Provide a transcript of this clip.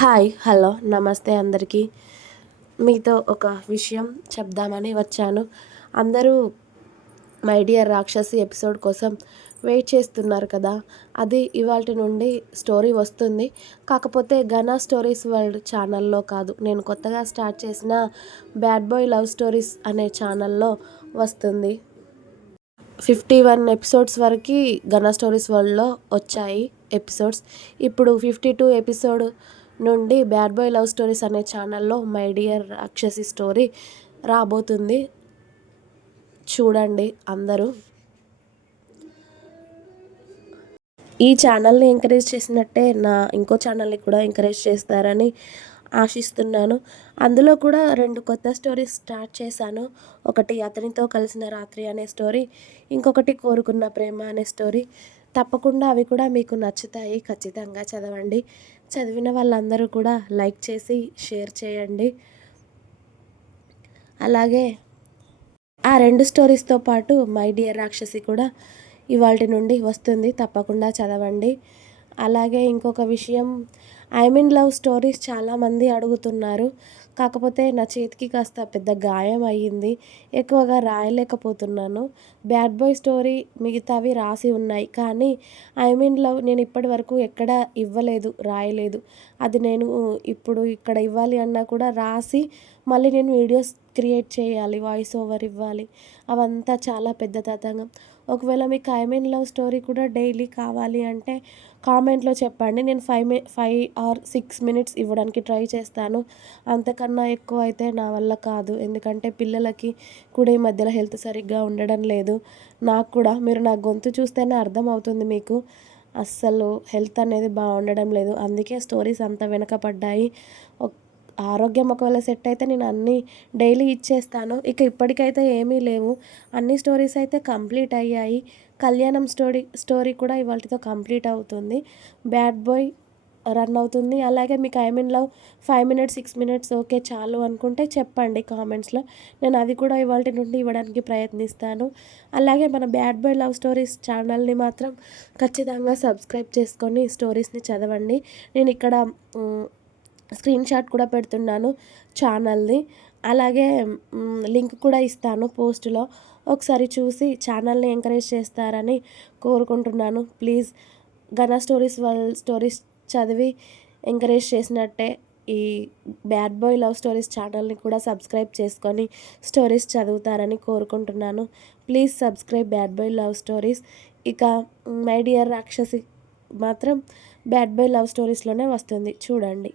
Hi hello నమస్తే అందరికీ. మీతో ఒక విషయం చెప్దామని వచ్చాను. అందరూ మై డియర్ రాక్షసి ఎపిసోడ్ కోసం వెయిట్ చేస్తున్నారు కదా. అది ఇవాల్టి నుండి స్టోరీ వస్తుంది. కాకపోతే ఘన స్టోరీస్ వరల్డ్ ఛానల్లో కాదు, నేను కొత్తగా స్టార్ట్ చేసిన బ్యాడ్ బాయ్ లవ్ స్టోరీస్ అనే ఛానల్లో వస్తుంది. 51 ఎపిసోడ్స్ వరకు ఘన స్టోరీస్ వరల్డ్లో వచ్చాయి ఎపిసోడ్స్. ఇప్పుడు 52 ఎపిసోడ్ నుండి బ్యాడ్ బాయ్ లవ్ స్టోరీస్ అనే ఛానల్లో మై డియర్ రాక్షసి స్టోరీ రాబోతుంది. చూడండి అందరూ. ఈ ఛానల్ని ఎంకరేజ్ చేసినట్టే నా ఇంకో ఛానల్ని కూడా ఎంకరేజ్ చేస్తారని ఆశిస్తున్నాను. అందులో కూడా 2 కొత్త స్టోరీస్ స్టార్ట్ చేశాను. ఒకటి అతనితో కలిసిన రాత్రి అనే స్టోరీ, ఇంకొకటి కోరుకున్న ప్రేమ అనే స్టోరీ. తప్పకుండా అవి కూడా మీకు నచ్చుతాయి. ఖచ్చితంగా చదవండి. చదివిన వాళ్ళందరూ కూడా లైక్ చేసి షేర్ చేయండి. అలాగే ఆ 2 స్టోరీస్తో పాటు మై డియర్ రాక్షసి కూడా ఇవాల్టి నుండి వస్తుంది. తప్పకుండా చదవండి. అలాగే ఇంకొక విషయం, లవ్ స్టోరీస్ చాలామంది అడుగుతున్నారు. కాకపోతే నా చేతికి కాస్త పెద్ద గాయం అయ్యింది, ఎక్కువగా రాయలేకపోతున్నాను. బ్యాడ్ బాయ్ స్టోరీ మిగతావి రాసి ఉన్నాయి, కానీ లవ్ నేను ఇప్పటి వరకు ఎక్కడ ఇవ్వలేదు, రాయలేదు. అది నేను ఇప్పుడు ఇక్కడ ఇవ్వాలి అన్నా కూడా రాసి మళ్ళీ నేను వీడియోస్ క్రియేట్ చేయాలి, వాయిస్ ఓవర్ ఇవ్వాలి. అవంతా చాలా పెద్ద తతంగం. ఒకవేళ మీకు లవ్ స్టోరీ కూడా డైలీ కావాలి అంటే కామెంట్లో చెప్పండి. నేను 5 ఆర్ 6 మినిట్స్ ఇవ్వడానికి ట్రై చేస్తాను. అంతకన్నా ఎక్కువ అయితే నా వల్ల కాదు. ఎందుకంటే పిల్లలకి కూడా ఈ మధ్యలో హెల్త్ సరిగ్గా ఉండడం లేదు. నాకు కూడా మీరు నా గొంతు చూస్తేనే అర్థమవుతుంది మీకు. అస్సలు హెల్త్ అనేది బాగుండడం లేదు. అందుకే స్టోరీస్ అంత వెనకపడ్డాయి. ఆరోగ్యం ఒకవేళ సెట్ అయితే నేను అన్నీ డైలీ ఇచ్చేస్తాను. ఇక ఇప్పటికైతే ఏమీ లేవు. అన్ని స్టోరీస్ అయితే కంప్లీట్ అయ్యాయి. కళ్యాణం స్టోరీ కూడా ఇవాళతో కంప్లీట్ అవుతుంది. బ్యాడ్ బాయ్ రన్ అవుతుంది. అలాగే మీకు లవ్ 5 మినిట్స్ 6 మినిట్స్ ఓకే చాలు అనుకుంటే చెప్పండి కామెంట్స్లో. నేను అది కూడా ఇవాళ నుండి ఇవ్వడానికి ప్రయత్నిస్తాను. అలాగే మన బ్యాడ్ బాయ్ లవ్ స్టోరీస్ ఛానల్ని మాత్రం ఖచ్చితంగా సబ్స్క్రైబ్ చేసుకొని స్టోరీస్ని చదవండి. నేను ఇక్కడ స్క్రీన్ షాట్ కూడా పెడుతున్నాను ఛానల్ని. అలాగే లింక్ కూడా ఇస్తాను పోస్ట్లో. ఒకసారి చూసి ఛానల్ని ఎంకరేజ్ చేస్తారని కోరుకుంటున్నాను. ప్లీజ్ ఘన స్టోరీస్ వరల్డ్ స్టోరీస్ చదివి ఎంకరేజ్ చేసినట్టే ఈ బ్యాడ్ బాయ్ లవ్ స్టోరీస్ ఛానల్ని కూడా సబ్స్క్రైబ్ చేసుకొని స్టోరీస్ చదువుతారని కోరుకుంటున్నాను. Please subscribe bad boy love stories. ఇక మై డియర్ రాక్షసి మాత్రం బ్యాడ్ బాయ్ లవ్ స్టోరీస్లోనే వస్తుంది, చూడండి.